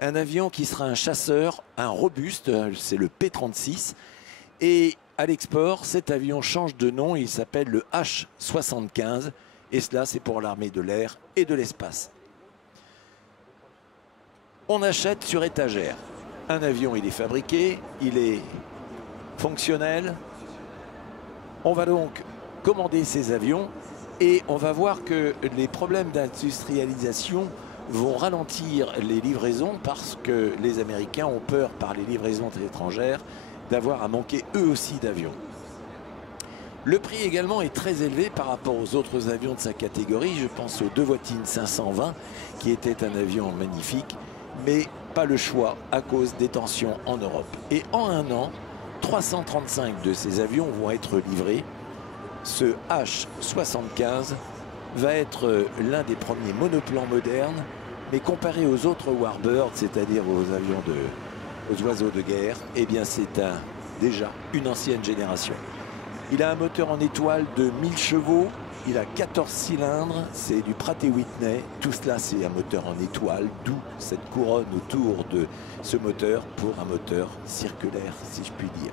Un avion qui sera un chasseur, un robuste, c'est le P-36. Et à l'export, cet avion change de nom, il s'appelle le H-75. Et cela, c'est pour l'armée de l'air et de l'espace. On achète sur étagère. Un avion, il est fabriqué, il est fonctionnel. On va donc commander ces avions et on va voir que les problèmes d'industrialisation vont ralentir les livraisons parce que les Américains ont peur par les livraisons étrangères d'avoir à manquer eux aussi d'avions. Le prix également est très élevé par rapport aux autres avions de sa catégorie. Je pense au Dewoitine 520 qui était un avion magnifique, mais pas le choix à cause des tensions en Europe. Et en un an, 335 de ces avions vont être livrés. Ce H-75 va être l'un des premiers monoplans modernes, mais comparé aux autres Warbirds, c'est-à-dire aux oiseaux de guerre, eh bien c'est déjà une ancienne génération. Il a un moteur en étoile de 1000 chevaux, il a 14 cylindres, c'est du Pratt & Whitney. Tout cela, c'est un moteur en étoile, d'où cette couronne autour de ce moteur pour un moteur circulaire, si je puis dire.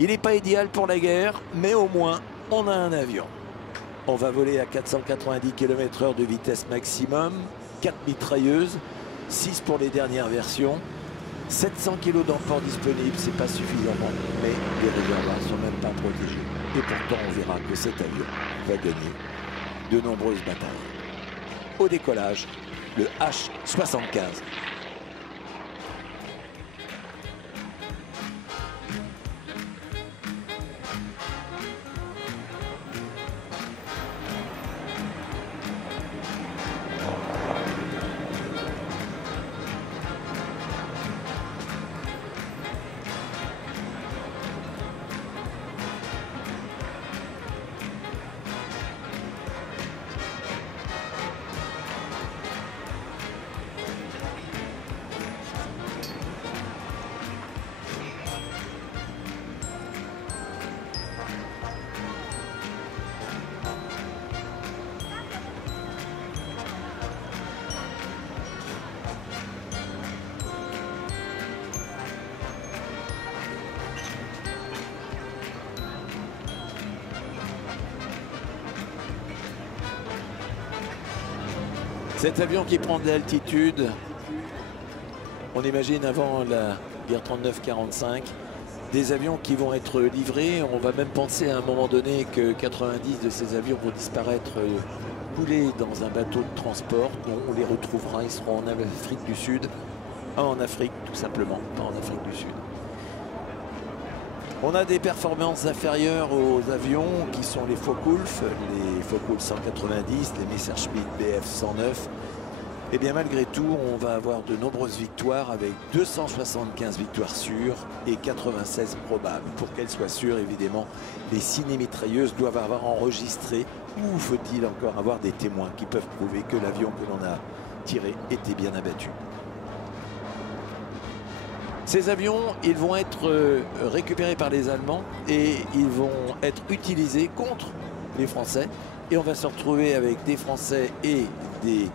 Il n'est pas idéal pour la guerre, mais au moins, on a un avion. On va voler à 490 km/h de vitesse maximum, 4 mitrailleuses, 6 pour les dernières versions. 700 kg d'emport disponible, c'est pas suffisamment, mais les réservoirs ne sont même pas protégés. Et pourtant, on verra que cet avion va gagner de nombreuses batailles. Au décollage, le H-75. Cet avion qui prend de l'altitude, on imagine avant la guerre 39-45, des avions qui vont être livrés. On va même penser à un moment donné que 90 de ces avions vont disparaître coulés dans un bateau de transport. On les retrouvera, ils seront en Afrique du Sud, en Afrique tout simplement, pas en Afrique du Sud. On a des performances inférieures aux avions qui sont les Focke-Wulf, les Focke-Wulf 190, les Messerschmitt Bf 109. Et bien malgré tout, on va avoir de nombreuses victoires avec 275 victoires sûres et 96 probables. Pour qu'elles soient sûres, évidemment, les ciné-mitrailleuses doivent avoir enregistré, ou faut-il encore avoir des témoins qui peuvent prouver que l'avion que l'on a tiré était bien abattu. Ces avions, ils vont être récupérés par les Allemands et ils vont être utilisés contre les Français. Et on va se retrouver avec des Français et des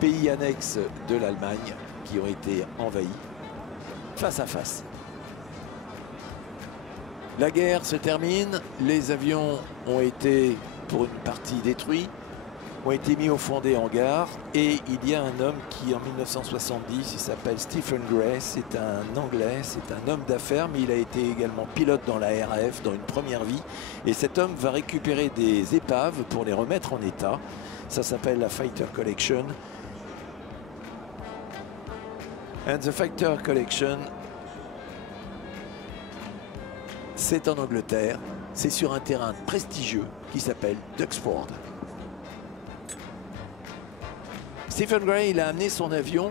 pays annexes de l'Allemagne qui ont été envahis face à face. La guerre se termine, les avions ont été pour une partie détruits, ont été mis au fond des hangars et il y a un homme qui en 1970, il s'appelle Stephen Gray, c'est un Anglais, c'est un homme d'affaires mais il a été également pilote dans la RAF dans une première vie et cet homme va récupérer des épaves pour les remettre en état. Ça s'appelle la Fighter Collection. And the Fighter Collection, c'est en Angleterre, c'est sur un terrain prestigieux qui s'appelle Duxford. Stephen Gray, il a amené son avion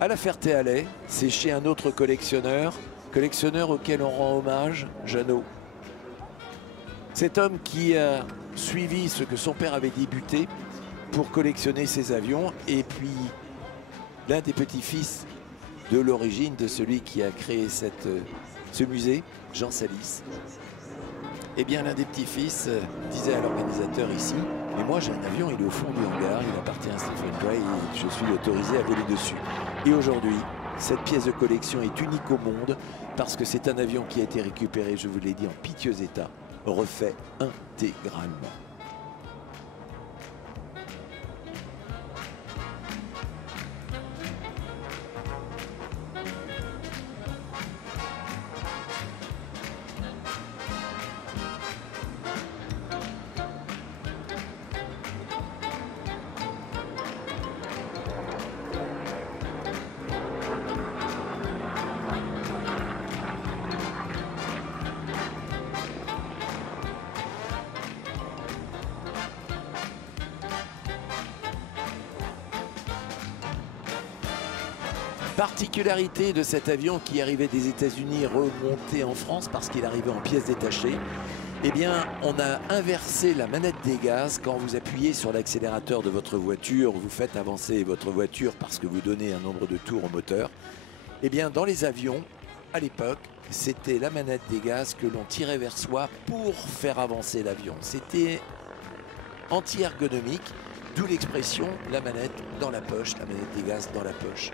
à la Ferté-Alais. C'est chez un autre collectionneur auquel on rend hommage, Jeannot. Cet homme qui a suivi ce que son père avait débuté pour collectionner ses avions. Et puis, l'un des petits-fils de l'origine de celui qui a créé ce musée, Jean Salis. Eh bien, l'un des petits-fils disait à l'organisateur ici, Mais moi, j'ai un avion, il est au fond du hangar, il appartient à Stephen Gray et je suis autorisé à voler dessus. Et aujourd'hui, cette pièce de collection est unique au monde parce que c'est un avion qui a été récupéré, je vous l'ai dit, en piteux état, refait intégralement. Particularité de cet avion qui arrivait des États-Unis remonté en France parce qu'il arrivait en pièces détachées, eh bien on a inversé la manette des gaz. Quand vous appuyez sur l'accélérateur de votre voiture, vous faites avancer votre voiture parce que vous donnez un nombre de tours au moteur. Eh bien dans les avions, à l'époque, c'était la manette des gaz que l'on tirait vers soi pour faire avancer l'avion. C'était anti-ergonomique, d'où l'expression la manette dans la poche, la manette des gaz dans la poche.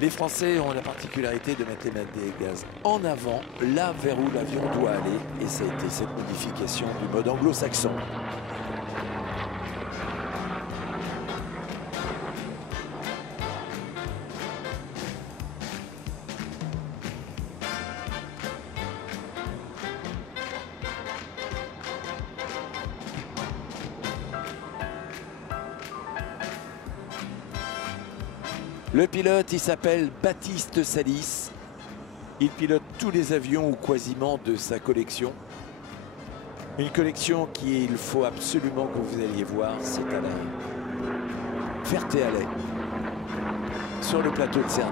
Les Français ont la particularité de mettre les manettes des gaz en avant, là vers où l'avion doit aller. Et ça a été cette modification du mode anglo-saxon. Le pilote, il s'appelle Baptiste Salis. Il pilote tous les avions ou quasiment de sa collection. Une collection qu'il faut absolument que vous alliez voir, c'est à la Ferté-Alais, sur le plateau de Cerny.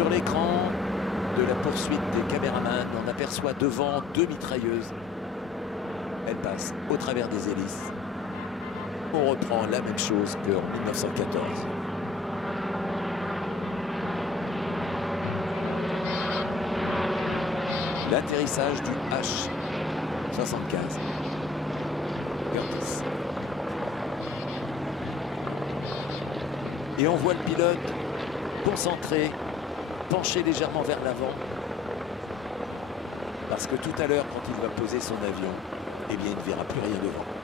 Sur l'écran de la poursuite des caméramans, on aperçoit devant 2 mitrailleuses. Elles passent au travers des hélices. On reprend la même chose qu'en 1914. L'atterrissage du H-75. Curtiss. Et on voit le pilote concentré, penché légèrement vers l'avant. Parce que tout à l'heure, quand il va poser son avion, eh bien, il ne verra plus rien devant.